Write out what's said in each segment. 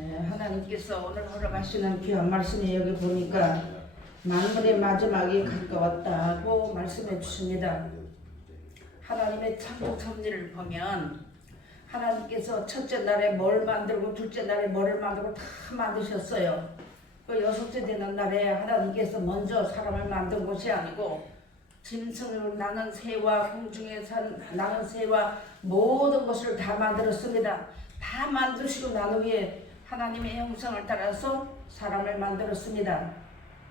하나님께서 오늘 허락하시는 귀한 말씀이 여기 보니까 만물의 마지막이 가까웠다고 말씀해 주십니다. 하나님의 창조 섭리를 보면 하나님께서 첫째 날에 뭘 만들고 둘째 날에 뭐를 만들고 다 만드셨어요. 그 여섯째 되는 날에 하나님께서 먼저 사람을 만든 것이 아니고 짐승을 나는 새와 공중에 나는 새와 모든 것을 다 만들었습니다. 다 만드시고 난 후에 하나님의 형상을 따라서 사람을 만들었습니다.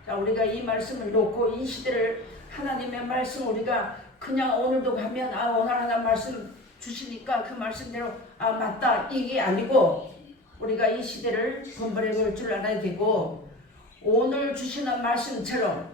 자, 우리가 이 말씀을 놓고 이 시대를 하나님의 말씀 우리가 그냥 오늘도 가면 오늘 하나님 말씀 주시니까 그 말씀대로 맞다 이게 아니고 우리가 이 시대를 분별해 볼 줄 알아야 되고 오늘 주시는 말씀처럼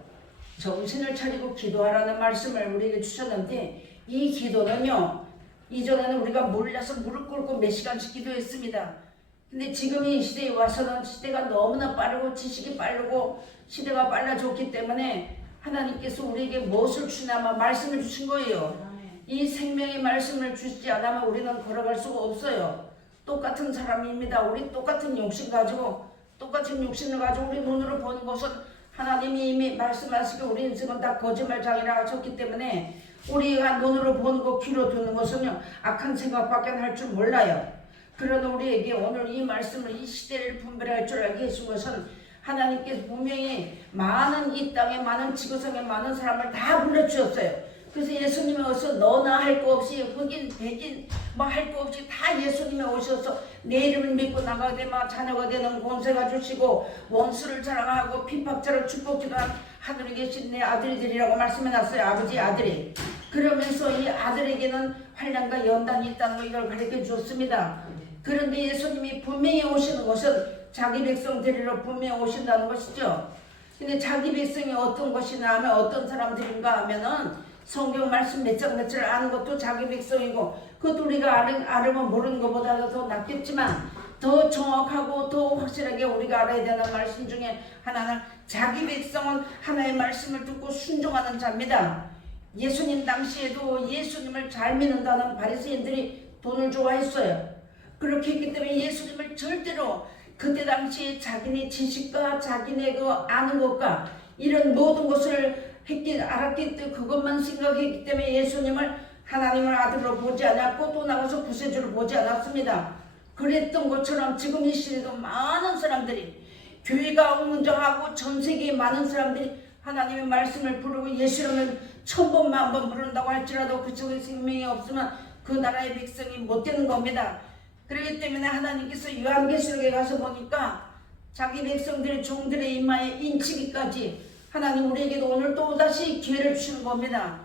정신을 차리고 기도하라는 말씀을 우리에게 주셨는데 이 기도는요 이전에는 우리가 몰라서 무릎 꿇고 몇 시간씩 기도했습니다. 근데 지금 이 시대에 와서는 시대가 너무나 빠르고 지식이 빠르고 시대가 빨라졌기 때문에 하나님께서 우리에게 무엇을 주시나마 말씀을 주신 거예요. 이 생명의 말씀을 주시지 않으면 우리는 걸어갈 수가 없어요. 똑같은 사람입니다. 우리 똑같은 욕심 가지고 똑같은 욕심을 가지고 우리 눈으로 보는 것은 하나님이 이미 말씀하시고 우리 인생은 다 거짓말장이라 하셨기 때문에 우리가 눈으로 보는 것 귀로 듣는 것은요 악한 생각밖에 할 줄 몰라요. 그러나 우리에게 오늘 이 말씀을 이 시대를 분별할 줄 알게 해준 것은 하나님께서 분명히 많은 이 땅에 많은 지구상에 많은 사람을 다 불러주셨어요. 그래서 예수님이 어서 너나 할 거 없이 흑인 백인 뭐 할 거 없이 다 예수님이 오셔서 내 이름을 믿고 나가게 되면 자녀가 되는 권세가 주시고 원수를 자랑하고 핍박자를 축복기도 한 하늘에 계신 내 아들들이라고 말씀해놨어요. 아버지 아들이. 그러면서 이 아들에게는 환난과 연단이 있다는 걸 이걸 가르쳐 주었습니다. 그런데 예수님이 분명히 오시는 것은 자기 백성 데리러 분명히 오신다는 것이죠. 근데 자기 백성이 어떤 것이냐 하면 어떤 사람들인가 하면은 성경 말씀 몇 장 몇 절 아는 것도 자기 백성이고 그것도 우리가 알으면 모르는 것보다 더 낫겠지만 더 정확하고 더 확실하게 우리가 알아야 되는 말씀 중에 하나는 자기 백성은 하나의 말씀을 듣고 순종하는 자입니다. 예수님 당시에도 예수님을 잘 믿는다는 바리새인들이 돈을 좋아했어요. 그렇게 했기 때문에 예수님을 절대로 그때 당시에 자기네 지식과 자기네 그 아는 것과 이런 모든 것을 알았기 때문에 그것만 생각했기 때문에 예수님을 하나님을 아들로 보지 않았고 또 나가서 구세주로 보지 않았습니다. 그랬던 것처럼 지금 이 시대도 많은 사람들이 교회가 웅장하고 전 세계에 많은 사람들이 하나님의 말씀을 부르고 예수님을 1000번 만번 부른다고 할지라도 그 속에 생명이 없으면 그 나라의 백성이 못 되는 겁니다. 그렇기 때문에 하나님께서 요한계시록에 가서 보니까 자기 백성들의 종들의 이마에 인치기까지 하나님 우리에게도 오늘 또다시 기회를 주시는 겁니다.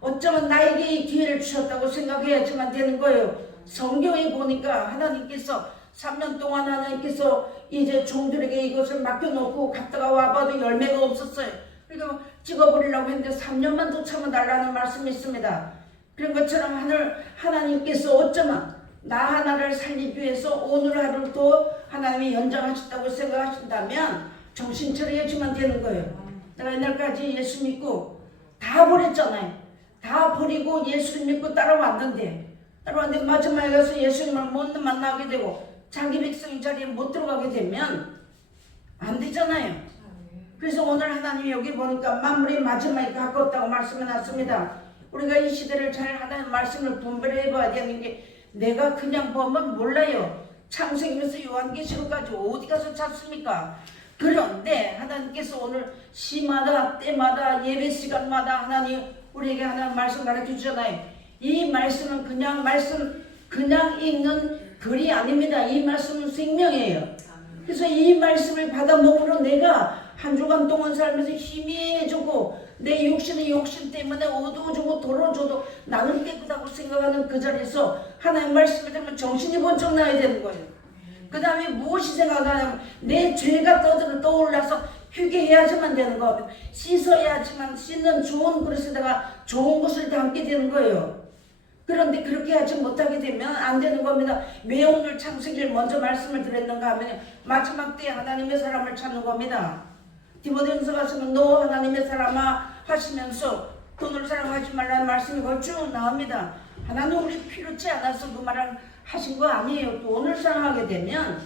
어쩌면 나에게 이 기회를 주셨다고 생각해야지만 되는 거예요. 성경에 보니까 하나님께서 3년 동안 하나님께서 이제 종들에게 이것을 맡겨놓고 갔다가 와봐도 열매가 없었어요. 그리고 찍어버리려고 했는데 3년만 더 참아달라는 말씀이 있습니다. 그런 것처럼 하나님께서 어쩌면 나 하나를 살리기 위해서 오늘 하루를 또 하나님이 연장하셨다고 생각하신다면 정신 차려야지만 되는 거예요. 내가 옛날까지 예수 믿고 다 버렸잖아요. 다 버리고 예수 믿고 따라왔는데 마지막에 가서 예수님을 못 만나게 되고 자기 백성의 자리에 못 들어가게 되면 안 되잖아요. 그래서 오늘 하나님이 여기 보니까 만물의 마지막에 가까웠다고 말씀해놨습니다. 우리가 이 시대를 잘 하나님 말씀을 분별해 봐야 되는 게 내가 그냥 보면 몰라요. 창세기에서 요한계시록까지 어디 가서 찾습니까? 그런데 하나님께서 오늘 시마다 때마다 예배 시간마다 하나님 우리에게 하나님 말씀 가르쳐 주잖아요. 이 말씀은 그냥 읽는 글이 아닙니다. 이 말씀은 생명이에요. 그래서 이 말씀을 받아 먹으러 내가 한 주간 동안 살면서 희미해지고 내 육신의 욕심 때문에 어두워지고 더러워져도 나는 깨끗하고 생각하는 그 자리에서 하나님 말씀을 들으면 정신이 번쩍 나야 되는 거예요. 그 다음에 무엇이 생각하냐면 내 죄가 떠올라서 회개해야지만 되는 거예요. 씻어야지만 씻는 좋은 그릇에다가 좋은 것을 담게 되는 거예요. 그런데 그렇게 하지 못하게 되면 안 되는 겁니다. 왜 오늘 창세기를 먼저 말씀을 드렸는가 하면 마지막 때 하나님의 사람을 찾는 겁니다. 디모데전서 가서는 너 하나님의 사람아 하시면서 돈을 사랑하지 말라는 말씀이 거의 쭉 나옵니다. 하나님 우리 필요치 않아서 그 말을 하신 거 아니에요. 돈을 사랑하게 되면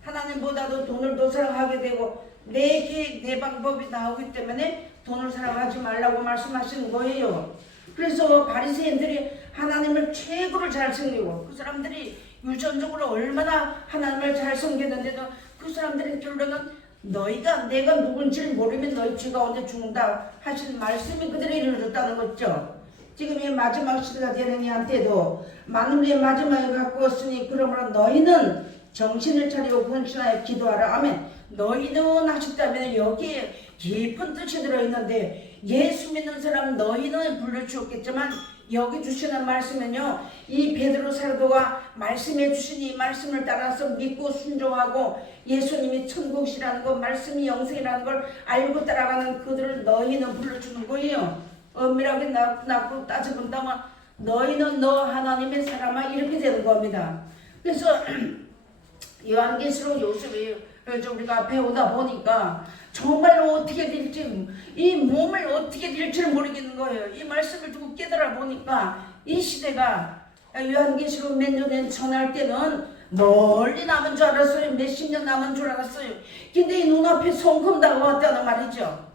하나님 누구보다도 돈을 더 사랑하게 되고 내 계획, 내 방법이 나오기 때문에 돈을 사랑하지 말라고 말씀하시는 거예요. 그래서 바리새인들이 하나님을 최고로 잘 섬기고 그 사람들이 유전적으로 얼마나 하나님을 잘 섬겼는데도 그 사람들의 결론은 너희가 내가 누군지를 모르면 너희 죄 가운데 죽는다 하신 말씀이 그들이 이루어졌다는 거죠. 지금 이 마지막 시대가 되는 이한테도 만물의 마지막에 갖고 왔으니 그러므로 너희는 정신을 차리고 근신하여 기도하라. 아멘. 너희는 하셨다면 여기에 깊은 뜻이 들어있는데 예수 믿는 사람 너희는 불러주었겠지만 여기 주시는 말씀은요, 이 베드로 사도가 말씀해 주신 이 말씀을 따라서 믿고 순종하고 예수님이 천국이라는 것, 말씀이 영생이라는 걸 알고 따라가는 그들을 너희는 불러주는 거예요. 엄밀하게 낳고 따져본다면 너희는 너 하나님의 사람아 이렇게 되는 겁니다. 그래서 요한계시록 요셉을 우리가 배우다 보니까 정말로 어떻게 될지, 이 몸을 어떻게 될지를 모르겠는 거예요. 이 말씀을 두고 깨달아 보니까 이 시대가 요한계시록 몇 년 전할 때는 멀리 남은 줄 알았어요. 몇십 년 남은 줄 알았어요. 근데 이 눈앞에 성큼 다가왔다는 말이죠.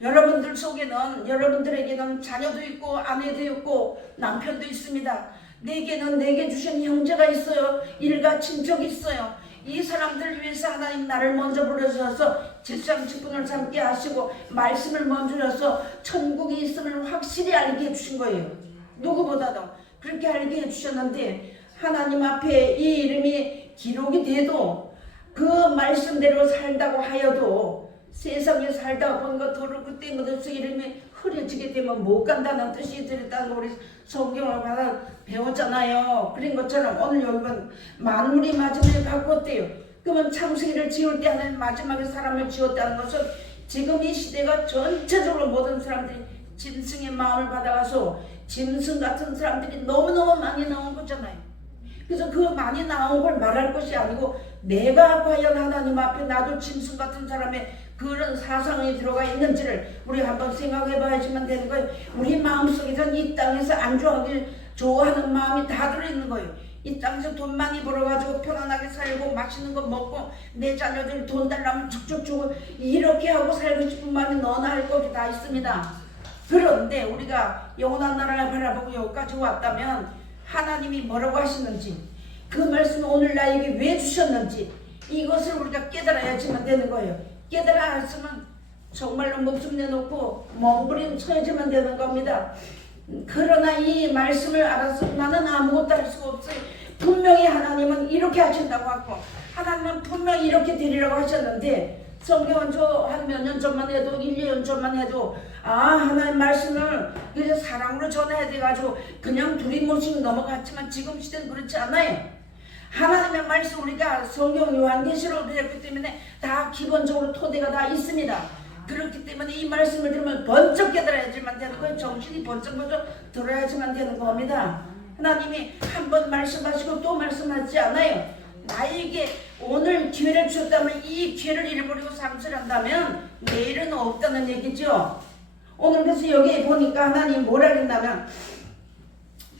여러분들 속에는, 여러분들에게는 자녀도 있고 아내도 있고 남편도 있습니다. 내게 주신 형제가 있어요. 일가 친척이 있어요. 이 사람들을 위해서 하나님 나를 먼저 부르셔서 제사장 직분을 삼게 하시고 말씀을 먼저 줘서 천국이 있음을 확실히 알게 해주신 거예요. 누구보다도 그렇게 알게 해주셨는데 하나님 앞에 이 이름이 기록이 돼도 그 말씀대로 살다고 하여도 세상에 살다 보니까 더럽고 때문에 이름이 흐려지게 되면 못 간다는 뜻이 들었다는 거 우리 성경을 받아 배웠잖아요. 그런 것처럼 오늘 여러분 만물이 마지막에 갖고 왔대요. 그러면 창세기를 지을 때 하나님 마지막에 사람을 지었다는 것은 지금 이 시대가 전체적으로 모든 사람들이 짐승의 마음을 받아가서 짐승 같은 사람들이 너무너무 많이 나온 거잖아요. 그래서 그 많이 나온 걸 말할 것이 아니고 내가 과연 하나님 앞에 나도 짐승 같은 사람의 그런 사상이 들어가 있는지를 우리 한번 생각해 봐야지만 되는 거예요. 우리 마음속에선 이 땅에서 안주하길 좋아하는 마음이 다 들어있는 거예요. 이 땅에서 돈 많이 벌어가지고 편안하게 살고 맛있는 거 먹고 내 자녀들 돈 달라면 척척 주고 이렇게 하고 살고 싶은 마음이 너나 할 것이 다 있습니다. 그런데 우리가 영원한 나라를 바라보고 여기까지 왔다면 하나님이 뭐라고 하시는지, 그 말씀을 오늘 나에게 왜 주셨는지 이것을 우리가 깨달아야지만 되는 거예야 깨달아 했으면 정말로 목숨 내놓고 멍부림쳐야지만 되는 겁니다. 그러나 이 말씀을 알아서 나는 아무것도 할 수가 없어요. 분명히 하나님은 이렇게 하신다고 하고 하나님은 분명히 이렇게 되리라고 하셨는데 성경은 저 한 몇 년 전만 해도 1, 2년 전만 해도 하나님 말씀을 그래서 사랑으로 전해야 돼가지고 그냥 두리뭉실 넘어갔지만 지금 시대는 그렇지 않아요. 하나님의 말씀 우리가 성경 요한계시록을 배웠기 때문에 다 기본적으로 토대가 다 있습니다. 그렇기 때문에 이 말씀을 들으면 번쩍 깨달아야지만 되는 거예요. 정신이 번쩍 들어야지만 되는 겁니다. 하나님이 한 번 말씀하시고 또 말씀하지 않아요. 나에게 오늘 기회를 주셨다면 이 기회를 잃어버리고 상실한다면 내일은 없다는 얘기죠. 오늘 그래서 여기 보니까 하나님 뭐라 그랬냐면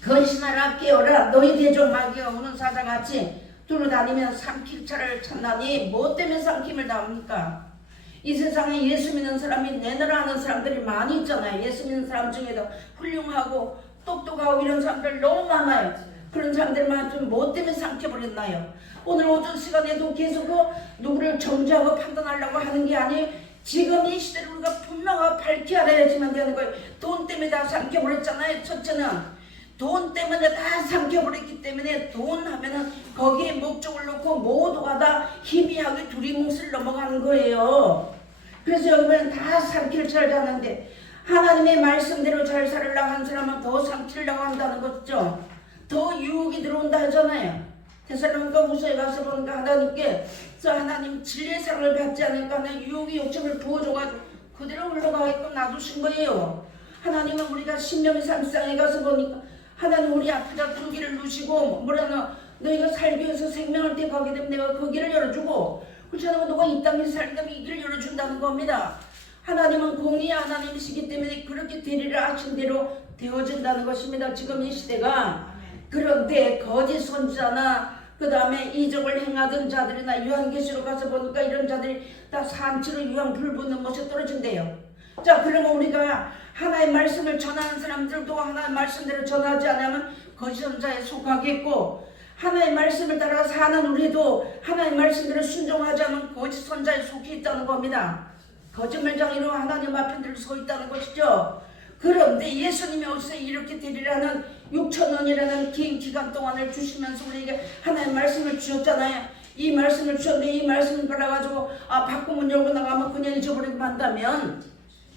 건신하라 깨어라 너희 대적 마귀가 오는 사자같이 두루다니며 삼킬 차를 찾나니 뭐 때문에 삼킴을 당합니까? 이 세상에 예수 믿는 사람이 내노라 하는 사람들이 많이 있잖아요. 예수 믿는 사람 중에도 훌륭하고 똑똑하고 이런 사람들 너무 많아요. 그런 사람들만 좀 뭐 때문에 삼켜버렸나요? 오늘 오전 시간에도 계속 누구를 정죄하고 판단하려고 하는 게 아니에요. 지금 이 시대를 우리가 분명하고 밝게 알아야지만 되는 거예요. 돈 때문에 다 삼켜버렸잖아요. 첫째는 돈 때문에 다 삼켜버렸기 때문에 돈 하면은 거기에 목적을 놓고 모두가 다 희미하게 두리뭉실 넘어가는 거예요. 그래서 여기는 다 삼킬 잘 자는데 하나님의 말씀대로 잘 살으려고 하는 사람은 더 삼키려고 한다는 거죠. 더 유혹이 들어온다 하잖아요. 데살로니가 후서에 가서 보니까 하나님 진리의 사랑을 받지 않으니까 유혹의 욕심을 부어줘가지고 그대로 흘러가게끔 놔두신 거예요. 하나님은 우리가 신명기 3장에 가서 보니까 하나님 우리 앞에다 두 길을 누시고 너희가 살기 위해서 생명을 떼가게 되면 내가 그 길을 열어주고 그렇지 않으면 너가 이 땅에 살게 되면 이 길을 열어준다는 겁니다. 하나님은 공의의 하나님이시기 때문에 그렇게 되리라 하신 대로 되어진다는 것입니다. 지금 이 시대가. 그런데 거짓 선지자나 그 다음에 이적을 행하던 자들이나 요한계시록 가서 보니까 이런 자들이 다 산치로 유황 불붙는 못에 떨어진대요. 자, 그러면 우리가 하나의 말씀을 전하는 사람들도 하나의 말씀대로 전하지 않으면 거짓 선자에 속하겠고, 하나의 말씀을 따라 사는 우리도 하나의 말씀대로 순종하지 않으면 거짓 선자에 속해 있다는 겁니다. 거짓말쟁이로 하나님 앞에 늘 서 있다는 것이죠. 그런데 예수님이 어디서 이렇게 되리라는 6,000원이라는 긴 기간 동안을 주시면서 우리에게 하나의 말씀을 주셨잖아요. 이 말씀을 주셨는데 이 말씀을 받아가지고 밖문 열고 나가면 그냥 잊어버리고 만다면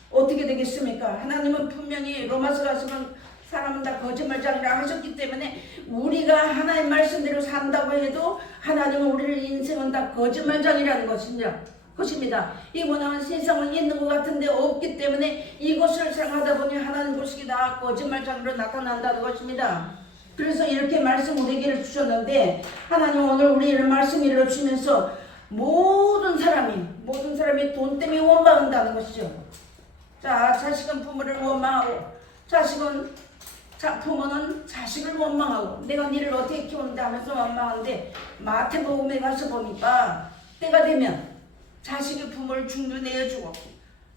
어떻게 되겠습니까? 하나님은 분명히 로마서 가서는 사람은 다 거짓말쟁이라 하셨기 때문에 우리가 하나의 말씀대로 산다고 해도 하나님은 우리를 인생은 다 거짓말쟁이라는 것입니다. 이 원하는 세상은 있는 것 같은데 없기 때문에 이것을 생각하다 보니 하나님 보시기 다 거짓말쟁이로 나타난다는 것입니다. 그래서 이렇게 말씀 우리에게 주셨는데 하나님 오늘 우리를 말씀 일러주시면서 모든 사람이 돈 때문에 원망한다는 것이죠. 자, 자식은 부모를 원망하고 부모는 자식을 원망하고 내가 니를 어떻게 키우는데 하면서 원망하는데 마태복음에 가서 보니까 때가 되면 자식이 부모를 중도내어주고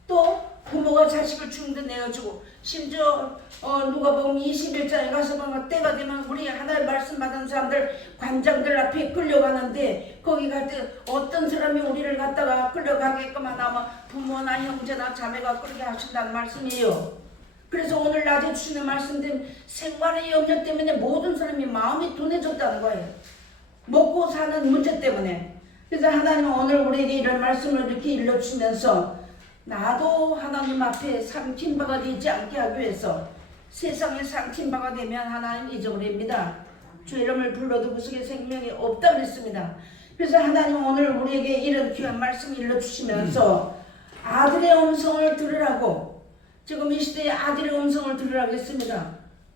또 부모가 자식을 중도내어주고 심지어 누가복음 21장에 가서 보면 때가 되면 우리 하나의 말씀 받은 사람들 관장들 앞에 끌려가는데 거기 갈 때 어떤 사람이 우리를 갖다가 끌려가게끔 하나면 부모나 형제나 자매가 끌게 하신다는 말씀이에요. 그래서 오늘 낮에 주시는 말씀들 생활의 영역 때문에 모든 사람이 마음이 둔해졌다는 거예요. 먹고 사는 문제 때문에. 그래서 하나님은 오늘 우리에게 이런 말씀을 이렇게 일러주시면서 나도 하나님 앞에 삼킨 바가 되지 않게 하기 위해서 세상에 삼킨 바가 되면 하나님 잊어버립니다. 주 이름을 불러도 그 속에 생명이 없다 그랬습니다. 그래서 하나님은 오늘 우리에게 이런 귀한 말씀을 일러주시면서 아들의 음성을 들으라고 지금 이 시대에 아들의 음성을 들으라고 했습니다.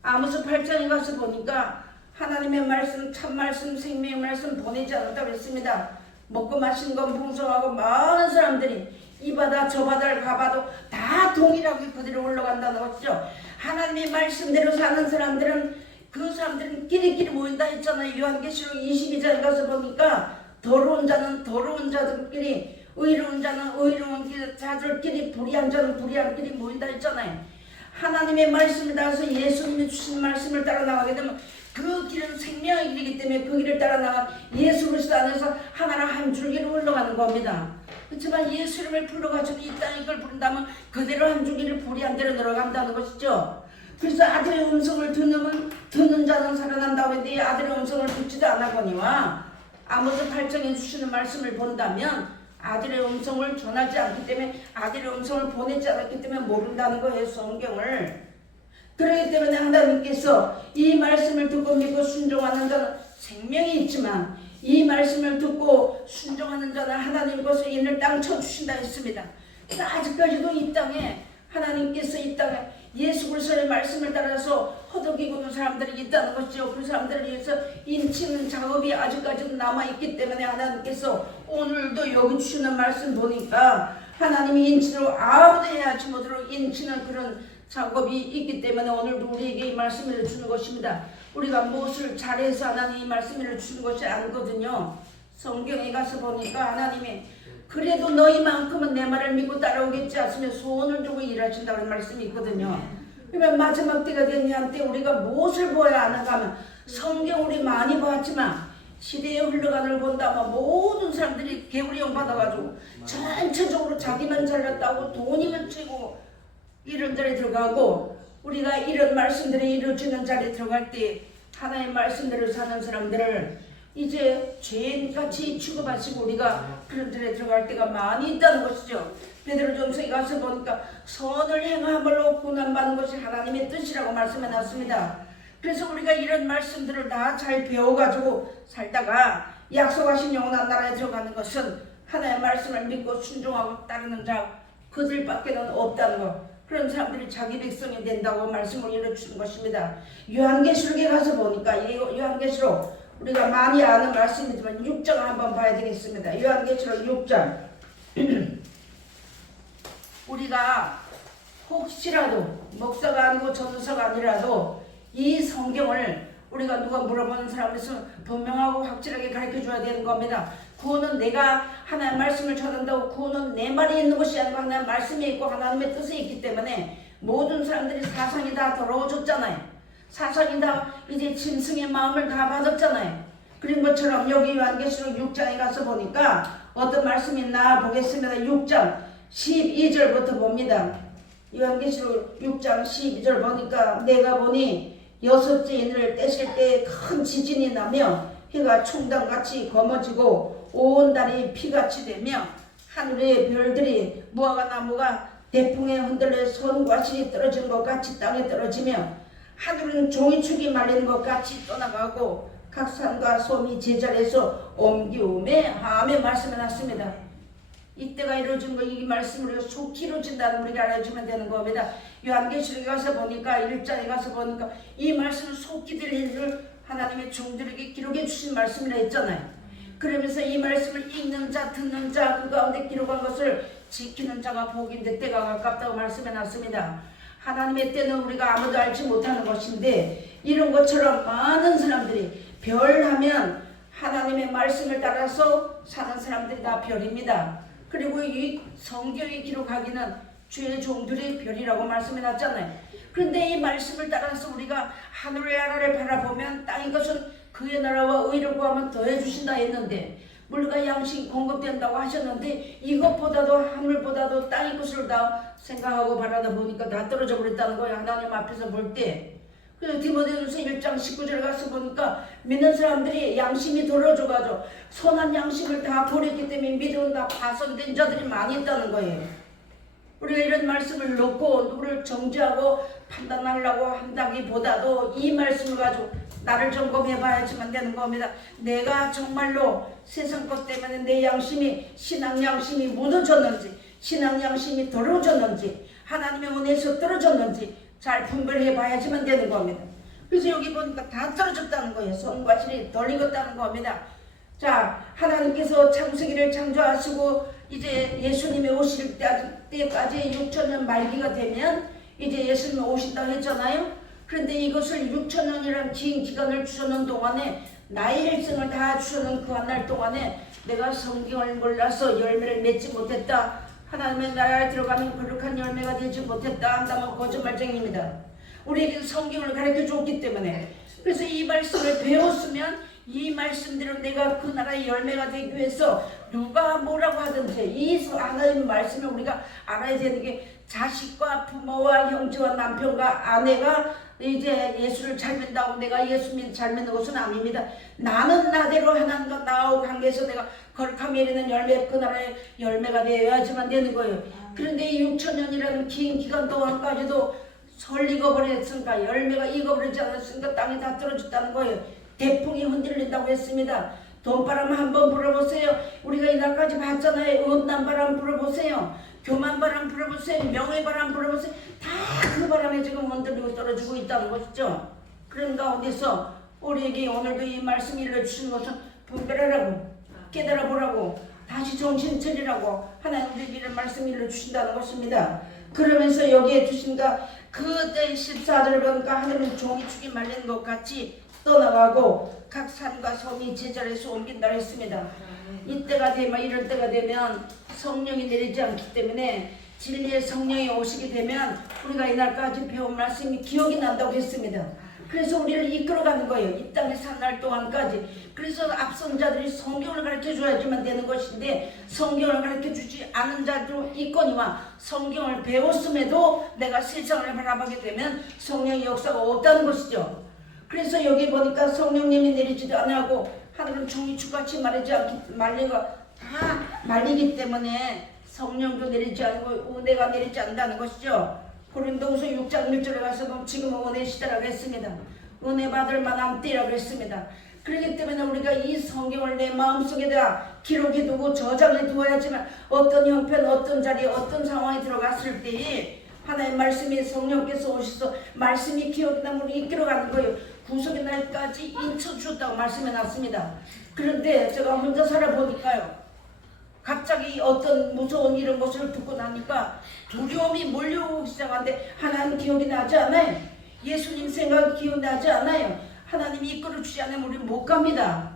아모스 8장에 가서 보니까 하나님의 말씀, 참말씀, 생명의 말씀 보내지 않았다고 했습니다. 먹고 마신 건 풍성하고 많은 사람들이 이 바다 저 바다를 가봐도 다 동일하게 그대로 올라간다는 것이죠. 하나님의 말씀대로 사는 사람들은 그 사람들은 끼리끼리 모인다 했잖아요. 요한계시록 22장에 가서 보니까 더러운 자는 더러운 자들끼리 의로운 자는 의로운 자들끼리 불의한 자는 불의한끼리 모인다 했잖아요. 하나님의 말씀을 따라서 예수님이 주신 말씀을 따라 나가게 되면 그 길은 생명의 길이기 때문에 그 길을 따라 나가 예수 그리스도 안에서 하나랑 한 줄기로 흘러가는 겁니다. 그렇지만 예수 이름을 불러가지고 이 땅에 이걸 부른다면 그대로 한 줄기를 불의한 대로 늘어간다는 것이죠. 그래서 아들의 음성을 듣는 자는 살아난다고 했는데 아들의 음성을 듣지도 않았거니와 아모스 8장에 주시는 말씀을 본다면 아들의 음성을 전하지 않기 때문에 아들의 음성을 보내지 않았기 때문에 모른다는 거예요. 성경을. 그렇기 때문에 하나님께서 이 말씀을 듣고 믿고 순종하는 자는 생명이 있지만 이 말씀을 듣고 순종하는 자는 하나님께서 이를 땅 쳐주신다 했습니다. 아직까지도 이 땅에 하나님께서 이 땅에 예수 그리스도의 말씀을 따라서 허덕이고는 사람들이 있다는 것이죠. 그 사람들을 위해서 인치는 작업이 아직까지도 남아있기 때문에 하나님께서 오늘도 여기 주시는 말씀 보니까 하나님이 인치로 아무도 해하지 못하도록 인치는 그런 작업이 있기 때문에 오늘도 우리에게 이 말씀을 주는 것입니다. 우리가 무엇을 잘해서 하나님이 말씀을 주는 것이 아니거든요. 성경에 가서 보니까 하나님이 그래도 너희만큼은 내 말을 믿고 따라오겠지 하시며 소원을 두고 일하신다는 말씀이 있거든요. 그러면 마지막 때가 된 이한테 우리가 무엇을 보아야 하는가 하면 성경 우리 많이 봤지만 시대의 흘러가는 걸 본다면 모든 사람들이 개구리용 받아가지고 전체적으로 자기만 잘났다고 돈이면 최고 이런 자리에 들어가고 우리가 이런 말씀들이 이루어지는 자리에 들어갈 때 하나의 말씀대로 사는 사람들을 이제 죄인같이 취급하시고 우리가 그런 자리에 들어갈 때가 많이 있다는 것이죠. 베드로전서에 가서 보니까 선을 행함으로 고난받는 것이 하나님의 뜻이라고 말씀해 놨습니다. 그래서 우리가 이런 말씀들을 다 잘 배워가지고 살다가 약속하신 영원한 나라에 들어가는 것은 하나의 말씀을 믿고 순종하고 따르는 자 그들밖에는 없다는 것. 그런 사람들이 자기 백성이 된다고 말씀을 이루어주는 것입니다. 요한계시록에 가서 보니까 이 요한계시록 우리가 많이 아는 말씀이지만 6장을 한번 봐야 되겠습니다. 요한계시록 6장 우리가 혹시라도 목사가 아니고 전도사가 아니라도 이 성경을 우리가 누가 물어보는 사람에서 분명하고 확실하게 가르쳐줘야 되는 겁니다. 구원은 내가 하나님의 말씀을 전한다고 구원은 내 말이 있는 것이 아니고 하나님의 말씀에 있고 하나님의 뜻에 있기 때문에 모든 사람들이 사상이 다 더러워졌잖아요. 사상이 다 이제 짐승의 마음을 다 받았잖아요. 그런 것처럼 여기 요한계시록 6장에 가서 보니까 어떤 말씀이 있나 보겠습니다. 6장 12절부터 봅니다. 요한계시록 6장 12절 보니까 내가 보니 여섯째 인을 떼실 때 큰 지진이 나며 해가 총단같이 검어지고 온 달이 피같이 되며 하늘의 별들이 무화과 나무가 대풍에 흔들려 손과 실이 떨어지는 것 같이 땅에 떨어지며 하늘은 종이축이 말리는 것 같이 떠나가고 각 산과 섬이 제자리에서 옮기움에 함의 말씀이 났습니다. 이때가 이루어진 거, 이 말씀으로 속히 이루어진다는 우리가 알아주면 되는 겁니다. 요한계시록에 가서 보니까 1장에 가서 보니까 이 말씀은 속히 될 일을 하나님의 종들에게 기록해 주신 말씀이라 했잖아요. 그러면서 이 말씀을 읽는 자 듣는 자 그 가운데 기록한 것을 지키는 자가 복인데 때가 가깝다고 말씀해 놨습니다. 하나님의 때는 우리가 아무도 알지 못하는 것인데 이런 것처럼 많은 사람들이 별하면 하나님의 말씀을 따라서 사는 사람들이 다 별입니다. 그리고 이 성경에 기록하기는 주의 종들의 별이라고 말씀해 놨잖아요. 그런데 이 말씀을 따라서 우리가 하늘의 나라를 바라보면 땅의 것은 그의 나라와 의를 구하면 더해 주신다 했는데 물과 양식이 공급된다고 하셨는데 이것보다도 하늘보다도 땅의 것을 다 생각하고 바라다 보니까 다 떨어져 버렸다는 거예요. 하나님 앞에서 볼 때. 그래서 디모데후서 1장 19절 가서 보니까 믿는 사람들이 양심이 더러워져가지고 선한 양심을 다 버렸기 때문에 믿음은 다 파손된 자들이 많이 있다는 거예요. 우리가 이런 말씀을 놓고 누구를 정죄하고 판단하려고 한다기보다도 이 말씀을 가지고 나를 점검해 봐야지만 되는 겁니다. 내가 정말로 세상 것 때문에 내 양심이 신앙 양심이 무너졌는지 신앙 양심이 더러워졌는지 하나님의 은혜에서 떨어졌는지 잘 분별해 봐야지만 되는 겁니다. 그래서 여기 보니까 다 떨어졌다는 거예요. 손과 실이 덜 익었다는 겁니다. 자, 하나님께서 창세기를 창조하시고 이제 예수님이 오실 때까지 6천년 말기가 되면 이제 예수님이 오신다고 했잖아요. 그런데 이것을 6천년이라는 긴 기간을 주셨는 동안에 나의 일생을 다 주셨는 그 한 날 동안에 내가 성경을 몰라서 열매를 맺지 못했다. 하나님의 나라에 들어가는 거룩한 열매가 되지 못했다 한다면 거짓말쟁이입니다. 우리에게 성경을 가르쳐 줬기 때문에. 그래서 이 말씀을 배웠으면 이 말씀대로 내가 그 나라의 열매가 되기 위해서 누가 뭐라고 하든지 이 하나님의 말씀을 우리가 알아야 되는 게 자식과 부모와 형제와 남편과 아내가 이제 예수를 잘 믿는다고 내가 예수님 잘 믿는 것은 아닙니다. 나는 나대로 하나님과 나하고 관계에서 내가 거룩함이 이르는 열매 그 나라의 열매가 되어야지만 되는 거예요. 그런데 이 6천년이라는 긴 기간 동안까지도 설 익어버렸으니까 열매가 익어버리지 않았으니까 땅이 다 떨어졌다는 거예요. 대풍이 흔들린다고 했습니다. 돈바람 한번 불어보세요. 우리가 이날까지 봤잖아요. 음란바람 불어보세요. 교만바람 불어보세요. 명예바람 불어보세요. 다 그 바람에 지금 흔들리고 떨어지고 있다는 것이죠. 그런 가운데서 우리에게 오늘도 이 말씀 일러주시는 것은 분별하라고 깨달아보라고 다시 정신 차리라고 하나님들에게 이런 말씀 일러주신다는 것입니다. 그러면서 여기에 주신가 그때 14절을 보니까 하늘은 종이축이 말리는 것 같이 떠나가고 각 산과 섬이 제자리에서 옮긴다 했습니다. 이때가 되면 이럴 때가 되면 성령이 내리지 않기 때문에 진리의 성령이 오시게 되면 우리가 이날까지 배운 말씀이 기억이 난다고 했습니다. 그래서 우리를 이끌어가는 거예요. 이 땅에 산 날 동안까지. 그래서 앞선 자들이 성경을 가르쳐 줘야지만 되는 것인데 성경을 가르쳐 주지 않은 자들도 있거니와 성경을 배웠음에도 내가 세상을 바라보게 되면 성령의 역사가 없다는 것이죠. 그래서 여기 보니까 성령님이 내리지도 않고 하늘은 종이축같이 말리가 다 말리기 때문에 성령도 내리지 않고 은혜가 내리지 않는다는 것이죠. 고린도후서 6장 1절에 가서 보면 지금은 은혜 시대라고 했습니다. 은혜 받을 만한 때라고 했습니다. 그렇기 때문에 우리가 이 성경을 내 마음속에다 기록해 두고 저장해 두어야지만 어떤 형편 어떤 자리 어떤 상황에 들어갔을 때에 하나의 말씀이 성령께서 오셔서 말씀이 기억이 나면 우리 이끌어가는 거예요. 구속의 날까지 인쳐주셨다고 말씀해 놨습니다. 그런데 제가 혼자 살아보니까요. 갑자기 어떤 무서운 이런 것을 듣고 나니까 두려움이 몰려오기 시작하는데 하나님 기억이 나지 않아요. 예수님 생각이 기억이 나지 않아요. 하나님이 이끌어주지 않으면 우리 못 갑니다.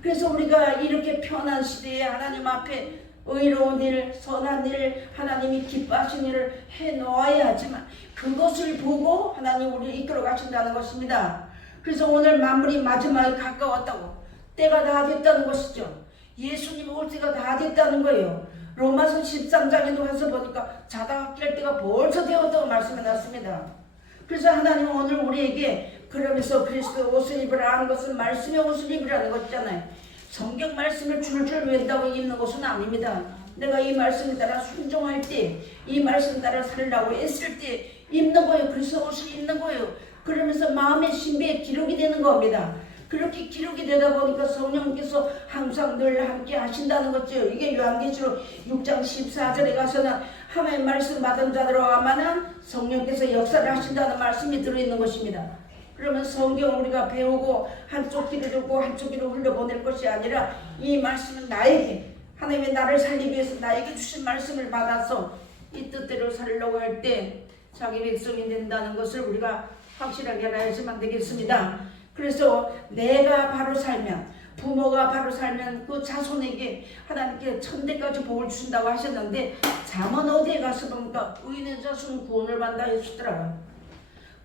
그래서 우리가 이렇게 편한 시대에 하나님 앞에 의로운 일, 선한 일, 하나님이 기뻐하신 일을 해놓아야 하지만 그것을 보고 하나님 우리를 이끌어 가신다는 것입니다. 그래서 오늘 만물이 마지막에 가까웠다고, 때가 다 됐다는 것이죠. 예수님 올 때가 다 됐다는 거예요. 로마서 13장에도 가서 보니까 자다가 깰 때가 벌써 되었다고 말씀해 놨습니다. 그래서 하나님은 오늘 우리에게 그러면서 그리스도 옷을 입으라 하는 것은 말씀의 옷을 입으라는 것이잖아요. 성경 말씀을 줄줄 외운다고 입는 것은 아닙니다. 내가 이 말씀에 따라 순종할 때, 이 말씀에 따라 살려고 애쓸 때 입는 거예요. 그래서 옷을 입는 거예요. 그러면서 마음의 신비에 기록이 되는 겁니다. 그렇게 기록이 되다 보니까 성령께서 항상 늘 함께 하신다는 거죠. 이게 요한계시록 6장 14절에 가서는 하나님의 말씀 받은 자들로만은 성령께서 역사를 하신다는 말씀이 들어있는 것입니다. 그러면 성경을 우리가 배우고 한쪽 귀를 듣고 한쪽 귀로 흘려보낼 것이 아니라 이 말씀은 나에게, 하나님의 나를 살리기 위해서 나에게 주신 말씀을 받아서 이 뜻대로 살려고 할 때 자기 백성이 된다는 것을 우리가 확실하게 알아야지만 되겠습니다. 그래서 내가 바로 살면, 부모가 바로 살면 그 자손에게 하나님께 천대까지 복을 주신다고 하셨는데, 잠언 어디에 가서 보니까 의인의 자손 구원을 받는다 했더라고요.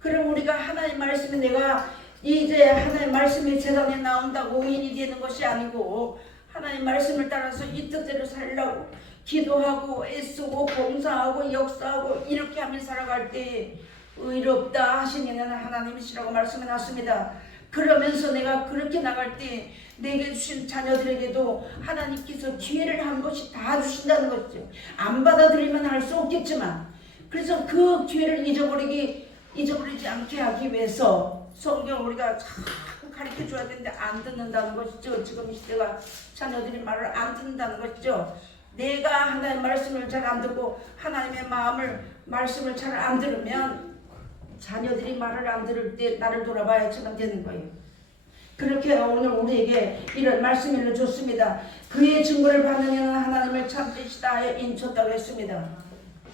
그럼 우리가 하나님 말씀에 내가 이제 하나님 말씀이 세상에 나온다고 의인이 되는 것이 아니고, 하나님 말씀을 따라서 이 뜻대로 살려고 기도하고 애쓰고 봉사하고 역사하고 이렇게 하며 살아갈 때 의롭다 하신 이는 하나님이시라고 말씀해 놨습니다. 그러면서 내가 그렇게 나갈 때 내게 주신 자녀들에게도 하나님께서 기회를 한 것이 다 주신다는 것이죠. 안 받아들이면 할 수 없겠지만, 그래서 그 기회를 잊어버리지 않게 하기 위해서 성경을 우리가 자꾸 가르쳐 줘야 되는데 안 듣는다는 것이죠. 지금 이 시대가 자녀들이 말을 안 듣는다는 것이죠. 내가 하나님의 말씀을 잘 안 듣고 하나님의 말씀을 잘 안 들으면 자녀들이 말을 안 들을 때 나를 돌아봐야지만 되는 거예요. 그렇게 오늘 우리에게 이런 말씀을 줬습니다. 그의 증거를 받는 이는 하나님을 참되시다 하여 인쳤다고 했습니다.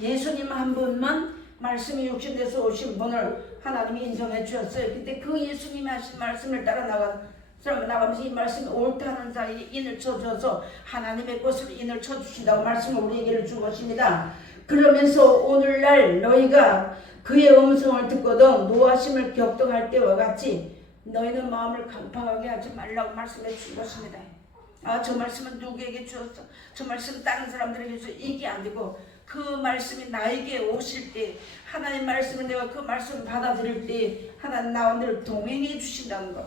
예수님 한 분만 말씀이 육신돼서 오신 분을 하나님이 인정해 주셨어요. 근데 그 예수님이 하신 말씀을 따라 나가면서 이 말씀이 옳다는 자에 인을 쳐줘서 하나님의 것을 인을 쳐주신다고 말씀을 우리에게 준 것입니다. 그러면서 오늘날 너희가 그의 음성을 듣거든 노하심을 격동할 때와 같이 너희는 마음을 강팍하게 하지 말라고 말씀해 준 것입니다. 저 말씀은 누구에게 주었어? 저 말씀은 다른 사람들에게 주었어? 이게 아니고 그 말씀이 나에게 오실 때, 하나님 말씀을 내가 그 말씀을 받아들일 때 하나님 나와 늘 동행해 주신다는 것.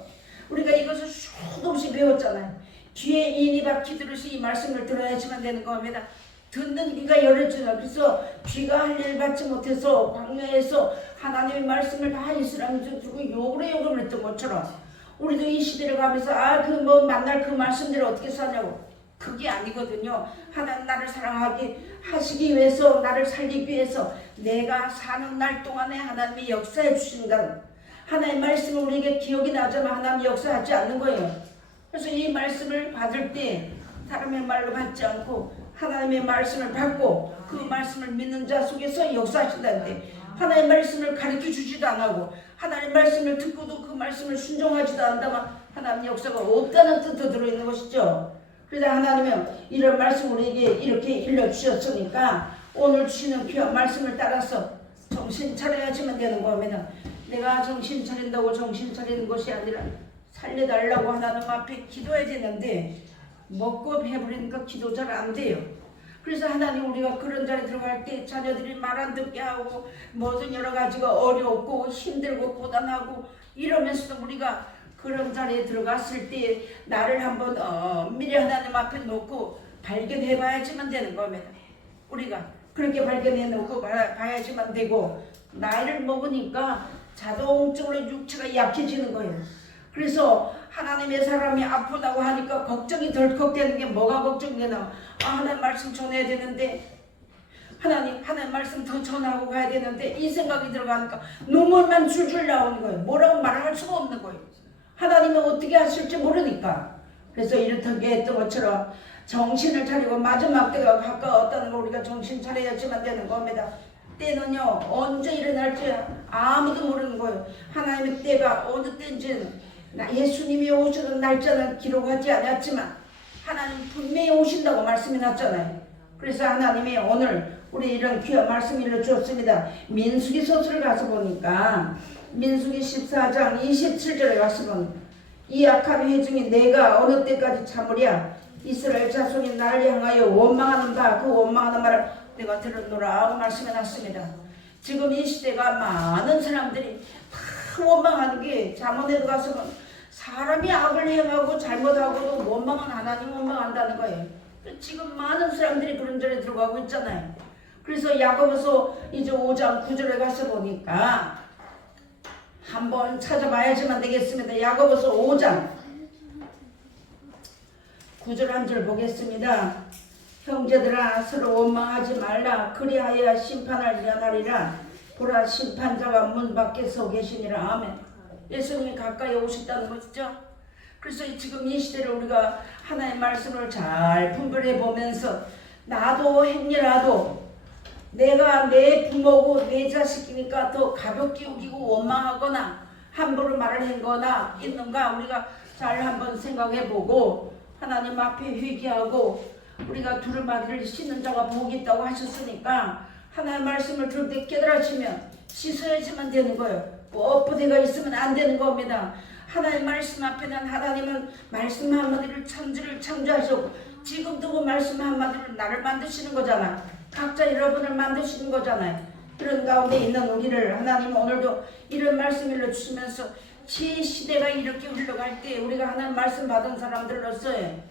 우리가 이것을 수도 없이 배웠잖아요. 귀에 인이 박히 들으시 이 말씀을 들어야지만 되는 겁니다. 듣는 귀가 열려주나. 그래서 귀가 할 일 받지 못해서 광야에서 하나님의 말씀을 다 이스라엘에 두고 욕을 했던 것처럼 우리도 이 시대를 가면서 만날 그 말씀들을 어떻게 사냐고. 그게 아니거든요. 하나님 나를 사랑하게 하시기 위해서, 나를 살리기 위해서 내가 사는 날 동안에 하나님이 역사해 주신다는, 하나님의 말씀을 우리에게 기억이 나자면 하나님이 역사하지 않는 거예요. 그래서 이 말씀을 받을 때 사람의 말로 받지 않고 하나님의 말씀을 받고 그 말씀을 믿는 자 속에서 역사하신다는데, 하나님의 말씀을 가르쳐 주지도 안 하고 하나님의 말씀을 듣고도 그 말씀을 순종하지도 않다면 하나님의 역사가 없다는 뜻도 들어있는 것이죠. 그래서 하나님은 이런 말씀 우리에게 이렇게 일러주셨으니까 오늘 주시는 귀한 말씀을 따라서 정신 차려야지만 되는 겁니다. 내가 정신 차린다고 정신 차리는 것이 아니라 살려달라고 하나님 앞에 기도해야 되는데 먹고 배부르니까 기도 잘 안 돼요. 그래서 하나님 우리가 그런 자리에 들어갈 때 자녀들이 말 안 듣게 하고 모든 여러 가지가 어렵고 힘들고 고단하고 이러면서도 우리가 그런 자리에 들어갔을 때 나를 한번 미리 하나님 앞에 놓고 발견해 봐야지만 되는 겁니다. 우리가 그렇게 발견해 놓고 봐야지만 되고, 나이를 먹으니까 자동적으로 육체가 약해지는 거예요. 그래서 하나님의 사람이 아프다고 하니까 걱정이 덜컥되는 게 뭐가 걱정되나? 하나님 말씀 전해야 되는데, 하나님 말씀 더 전하고 가야 되는데, 이 생각이 들어가니까 눈물만 줄줄 나오는 거예요. 뭐라고 말을 할 수가 없는 거예요. 하나님은 어떻게 하실지 모르니까. 그래서 이렇게 했던 것처럼 정신을 차리고 마지막 때가 가까웠다는 걸 우리가 정신 차려야지만 되는 겁니다. 때는요 언제 일어날지 아무도 모르는 거예요. 하나님의 때가 어느 때인지는 예수님이 오시는 날짜는 기록하지 않았지만 하나님 분명히 오신다고 말씀이 났잖아요. 그래서 하나님이 오늘 우리 이런 귀한 말씀 일러주었습니다. 민수기 서술을 가서 보니까 민수기 14장 27절에 가서 보니까 이 악한 회중이 내가 어느 때까지 참으랴. 이스라엘 자손이 나를 향하여 원망하는 바 그 원망하는 말을 내가 들었노라 하고 말씀해 놨습니다. 지금 이 시대가 많은 사람들이 다 원망하는 게 잠언에도 가서 보면 사람이 악을 행하고 잘못하고도 원망은 하나님 원망한다는 거예요. 지금 많은 사람들이 그런 절에 들어가고 있잖아요. 그래서 야고보서 이제 5장 9절에 가서 보니까 한번 찾아봐야지만 되겠습니다. 야고보서 5장 9절 한 절 보겠습니다. 형제들아 서로 원망하지 말라. 그리하여 심판을 면하리라. 보라 심판자가 문 밖에 서 계시니라. 아멘. 예수님이 가까이 오셨다는 것이죠. 그래서 지금 이 시대를 우리가 하나님의 말씀을 잘 분별해 보면서 나도 행여라도 내가 내 부모고 내 자식이니까 더 가볍게 여기고 원망하거나 함부로 말을 한 거나 있는가 우리가 잘 한번 생각해 보고 하나님 앞에 회개하고 우리가 두루마기를 씻는 자가 복이 있다고 하셨으니까 하나님의 말씀을 들을 때 깨달아지면 씻어야지만 되는 거예요. 뻣뻣해가 있으면 안 되는 겁니다. 하나님의 말씀 앞에는 하나님은 말씀 한마디를 천지를 창조하셨고 지금도 그 말씀 한마디로 나를 만드시는 거잖아. 각자 여러분을 만드시는 거잖아요. 그런 가운데 있는 우리를 하나님 오늘도 이런 말씀 일러주시면서 제 시대가 이렇게 흘러갈 때 우리가 하나님 말씀 받은 사람들로서의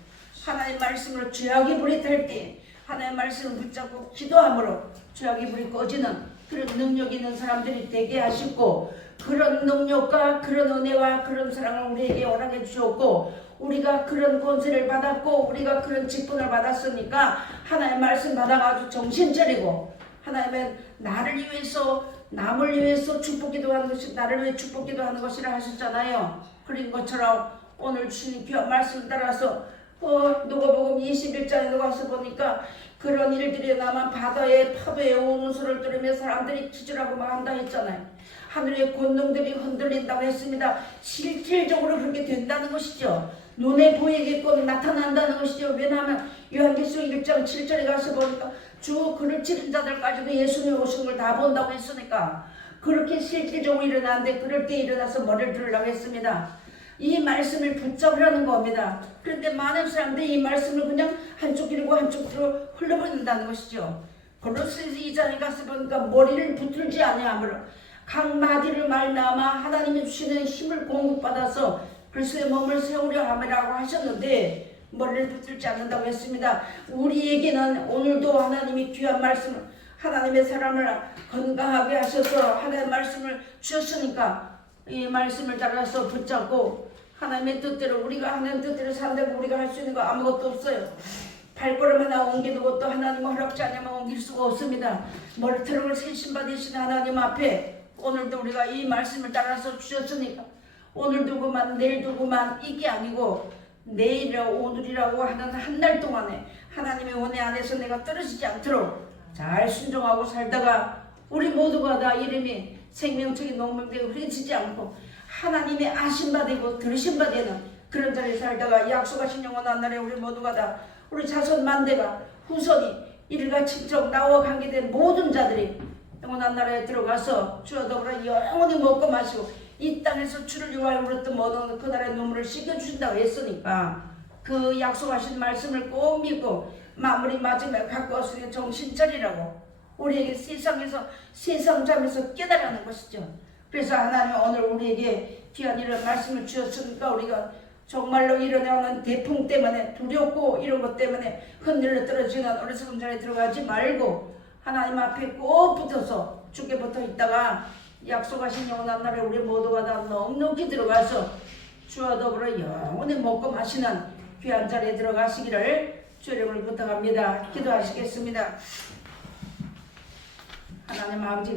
하나님 말씀을 죄악의 불이 탈 때 하나님 말씀을 붙잡고 기도함으로 죄악의 불이 꺼지는 그런 능력 있는 사람들이 되게 하시고 그런 능력과 그런 은혜와 그런 사랑을 우리에게 허락해 주셨고 우리가 그런 권세를 받았고 우리가 그런 직분을 받았으니까 하나님의 말씀 받아가지고 정신 차리고 하나님의 나를 위해서 남을 위해서 축복기도 하는 것이 나를 위해 축복기도 하는 것이라 하셨잖아요. 그런 것처럼 오늘 주님 귀한 말씀 따라서 누가복음 21장에 가서 보니까 그런 일들이 나만 바다에 파도에 오는 소리를 들으며 사람들이 기절하고 막 한다 했잖아요. 하늘의 권능들이 흔들린다고 했습니다. 실질적으로 그렇게 된다는 것이죠. 눈에 보이게끔 나타난다는 것이죠. 왜냐하면 요한계시록 1장 7절에 가서 보니까 주 그를 찌른 자들까지도 예수님 오신 걸 다 본다고 했으니까 그렇게 실질적으로 일어나는데 그럴 때 일어나서 머리를 들으려고 했습니다. 이 말씀을 붙잡으라는 겁니다. 그런데 많은 사람들이 이 말씀을 그냥 한쪽 길고 한쪽 길로 흘러버린다는 것이죠. 골로새서 2장에 가서 보니까 머리를 붙들지 아니하므로 각 마디를 말미암아 하나님이 주시는 힘을 공급받아서 그리스도의 몸을 세우려 함이라고 하셨는데 머리를 붙들지 않는다고 했습니다. 우리에게는 오늘도 하나님이 귀한 말씀을 하나님의 사람을 건강하게 하셔서 하나님의 말씀을 주셨으니까 이 말씀을 따라서 붙잡고 하나님의 뜻대로 우리가 하나님 뜻대로 산다고 우리가 할 수 있는 거 아무것도 없어요. 발걸음 하나 옮기는 것도 하나님 허락지 않으면 옮길 수가 없습니다. 머리털을 세신받으신 하나님 앞에 오늘도 우리가 이 말씀을 따라서 주셨으니까 오늘도 그만 내일도 그만 이게 아니고 내일이라고 오늘이라고 하는 한 달 동안에 하나님의 은혜 안에서 내가 떨어지지 않도록 잘 순종하고 살다가 우리 모두가 다 이름이 생명책이 농명되고 흐려지지 않고 하나님의 아신바 되고 들으신바 되는 그런 자리에 살다가 약속하신 영원한 날에 우리 모두가 다 우리 자손 만대가 후손이 이르가 친척 나와 관계된 모든 자들이 영원한 나라에 들어가서 주와 더불어 영원히 먹고 마시고 이 땅에서 주를 위하여 울었던 모든 그 나라의 눈물을 씻겨주신다고 했으니까 그 약속하신 말씀을 꼭 믿고 마무리 마지막에 갖고 왔으니 정신 차리라고 우리에게 세상에서 세상 잠에서 깨달아는 것이죠. 그래서 하나님 오늘 우리에게 귀한 이런 말씀을 주셨으니까 우리가 정말로 일어나는 대풍 때문에 두렵고 이런 것 때문에 흔들려 떨어지는 어리석은 자리에 들어가지 말고 하나님 앞에 꼭 붙어서 죽게 붙어 있다가 약속하신 영원한 날에 우리 모두가 다 넉넉히 들어가서 주와 더불어 영원히 먹고 마시는 귀한 자리에 들어가시기를 주의 이름으로 부탁합니다. 기도하시겠습니다. 하나님 아버지